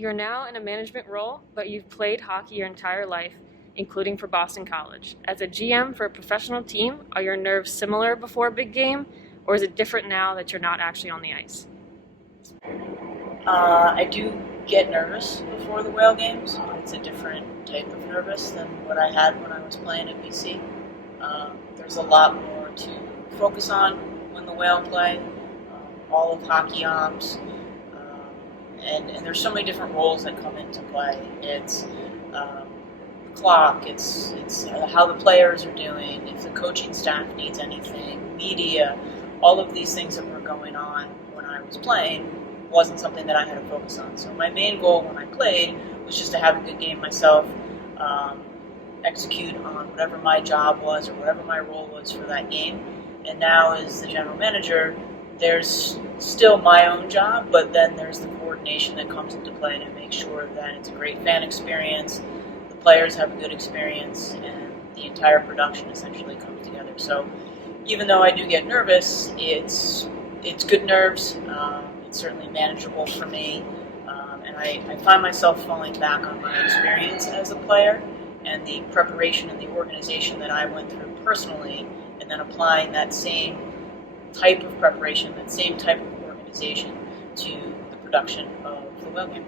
You're now in a management role, but you've played hockey your entire life, including for Boston College. As a GM for a professional team, are your nerves similar before a big game, or is it different now that you're not actually on the ice? I do get nervous before the Whale games. It's a different type of nervous than what I had when I was playing at BC. There's a lot more to focus on when the Whale play, all of hockey ops, and there's so many different roles that come into play. It's the clock, it's how the players are doing, if the coaching staff needs anything, media, all of these things that were going on when I was playing wasn't something that I had to focus on. So my main goal when I played was just to have a good game myself, execute on whatever my job was or whatever my role was for that game. And now as the general manager, there's still my own job, but then there's the coordination that comes into play to make sure that it's a great fan experience, the players have a good experience, and the entire production essentially comes together. So even though I do get nervous, it's good nerves. It's certainly manageable for me, and I find myself falling back on my experience as a player and the preparation and the organization that I went through personally, and then applying that same type of preparation, that same type of organization to the production of the Whale game.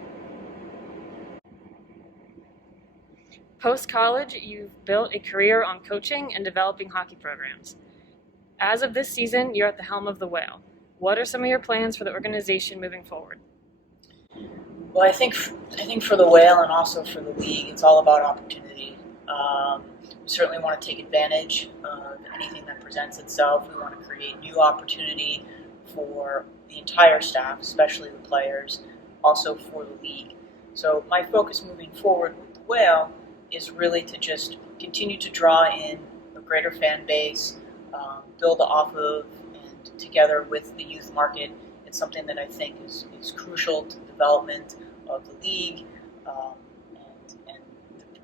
Post-college, you've built a career on coaching and developing hockey programs. As of this season, you're at the helm of the Whale. What are some of your plans for the organization moving forward? Well, I think for the Whale and also for the league, it's all about opportunity. We certainly want to take advantage of anything that presents itself. We want to create new opportunity for the entire staff, especially the players, also for the league. So my focus moving forward with the Whale is really to just continue to draw in a greater fan base, build off of and together with the youth market. It's something that I think is crucial to the development of the league, and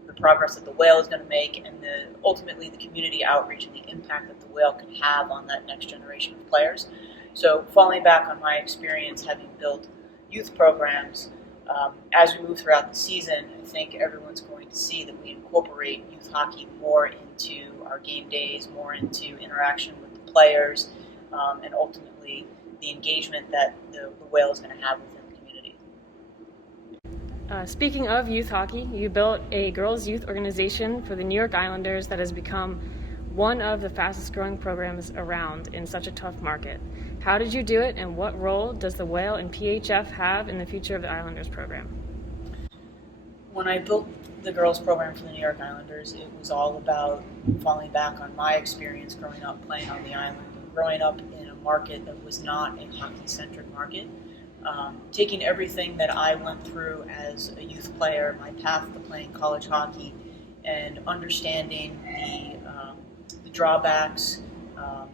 the progress that the Whale is going to make, and ultimately the community outreach and the impact that the Whale can have on that next generation of players. So falling back on my experience having built youth programs, as we move throughout the season, I think everyone's going to see that we incorporate youth hockey more into our game days, more into interaction with the players, and ultimately the engagement that the Whale is going to have within the community. Speaking of youth hockey, you built a girls' youth organization for the New York Islanders that has become one of the fastest growing programs around in such a tough market. How did you do it, and what role does the Whale and PHF have in the future of the Islanders program? When I built the girls program for the New York Islanders, it was all about falling back on my experience growing up playing on the island, growing up in a market that was not a hockey-centric market. Taking everything that I went through as a youth player, my path to playing college hockey, and understanding the drawbacks,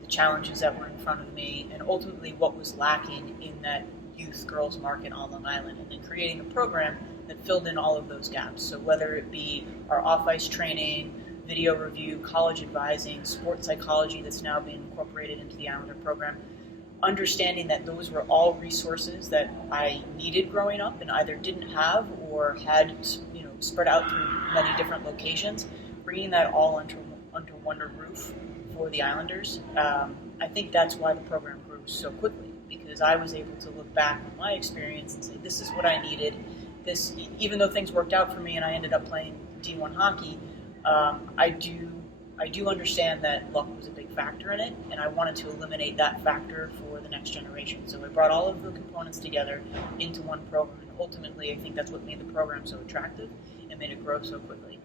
the challenges that were in front of me, and ultimately what was lacking in that youth girls market on Long Island, and then creating a program that filled in all of those gaps. So whether it be our off-ice training, video review, college advising, sports psychology that's now being incorporated into the Islander program, understanding that those were all resources that I needed growing up and either didn't have or had, spread out through many different locations, bringing that all under one roof for the Islanders. I think that's why the program grew so quickly, because I was able to look back on my experience and say, this is what I needed. This, even though things worked out for me and I ended up playing D1 hockey, I do understand that luck was a big factor in it, and I wanted to eliminate that factor for the next generation. So I brought all of the components together into one program, and ultimately I think that's what made the program so attractive and made it grow so quickly.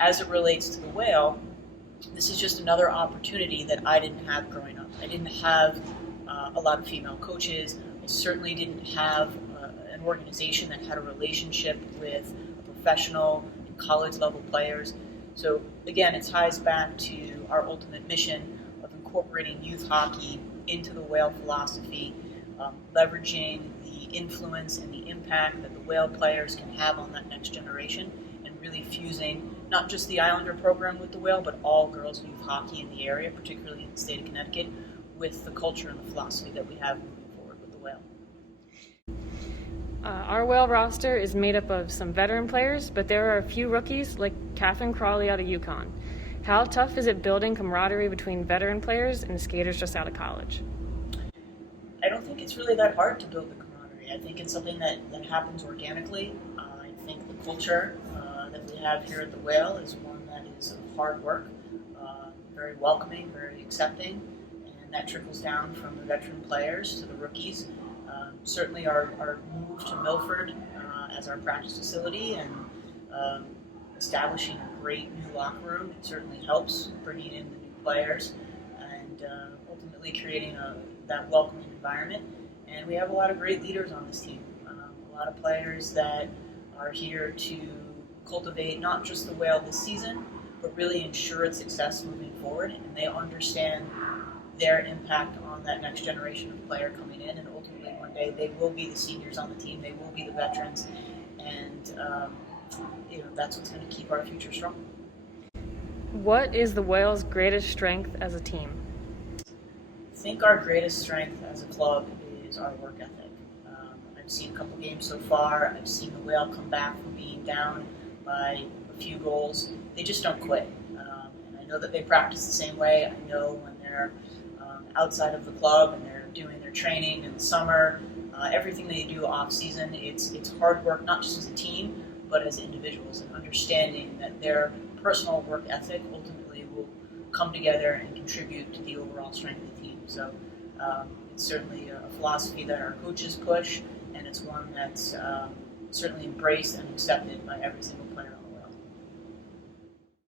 As it relates to the Whale, this is just another opportunity that I didn't have growing up. I didn't have a lot of female coaches. I certainly didn't have an organization that had a relationship with professional and college-level players. So again, it ties back to our ultimate mission of incorporating youth hockey into the Whale philosophy, leveraging the influence and the impact that the Whale players can have on that next generation, and really fusing not just the Islander program with the Whale, but all girls youth hockey in the area, particularly in the state of Connecticut, with the culture and the philosophy that we have moving forward with the Whale. Our Whale roster is made up of some veteran players, but there are a few rookies like Catherine Crawley out of UConn. How tough is it building camaraderie between veteran players and skaters just out of college? I don't think it's really that hard to build the camaraderie. I think it's something that happens organically. I think the culture that we have here at the Whale is one that is of hard work, very welcoming, very accepting, and that trickles down from the veteran players to the rookies. Certainly our move to Milford as our practice facility and establishing a great new locker room, it certainly helps bringing in the new players and ultimately creating that welcoming environment. And we have a lot of great leaders on this team, a lot of players that are here to cultivate not just the Whale this season, but really ensure its success moving forward. And they understand their impact on that next generation of player coming in, and ultimately one day they will be the seniors on the team, they will be the veterans, and that's what's going to keep our future strong. What is the Whale's greatest strength as a team? I think our greatest strength as a club is our work ethic. I've seen a couple games so far. I've seen the Whale come back from being down by a few goals. They just don't quit. And I know that they practice the same way. I know when they're outside of the club and they're doing their training in the summer, everything they do off season, it's hard work, not just as a team, but as individuals, and understanding that their personal work ethic ultimately will come together and contribute to the overall strength of the team. So it's certainly a philosophy that our coaches push, and it's one that's certainly embraced and accepted by every single player.